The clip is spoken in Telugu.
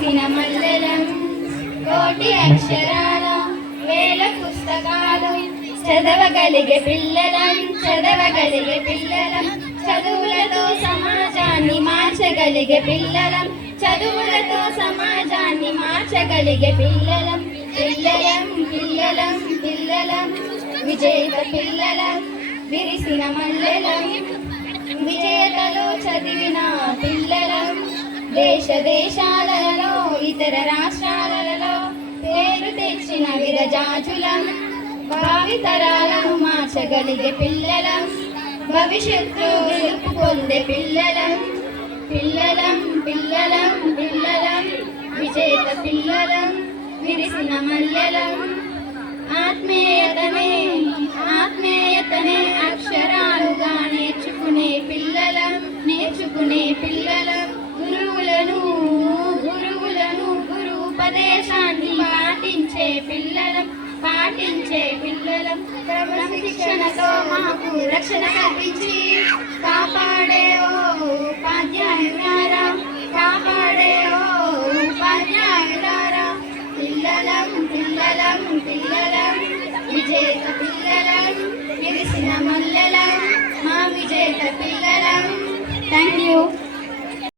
విరిసిన మల్లెలం కోటి అక్షరాల వేల పుస్తకాలు చదవగలిగే పిల్లలం చదవగలిగే పిల్లలం చదువులతో సమాజాన్ని మార్చగలిగే పిల్లలం చదువులతో సమాజాన్ని మార్చగలిగే పిల్లలం పిల్లలం పిల్లలం పిల్లలం విజేత పిల్లలం విరిసిన మల్లెలం విజేతలు చదివిన పిల్లలం దేశ దేశాలలో ఇతర రాష్ట్రాలలో పేరు తెచ్చిన విరజాజులం భావితరాలను మార్చగలిగే పిల్లలం భవిష్యత్తు గెలుపు పొందే పిల్లలం పిల్లలం పిల్లలం పిల్లలం విజేత పిల్లలం విరిసిన మల్లెలం ఆత్మీయతనే ఆత్మీయతనే అక్షరాలుగా నేర్చుకునే పిల్లలం గురువులను గురు ఉపదేశాన్ని పాటించే పిల్లలం క్రమశిక్షణతో మాకు రక్షణ కల్పించి కాపాడే ఓ ఉపాధ్యాయులారా పిల్లలం పిల్లలం పిల్లలం విజేత పిల్లలం విరిసిన మల్లెలం మా విజేత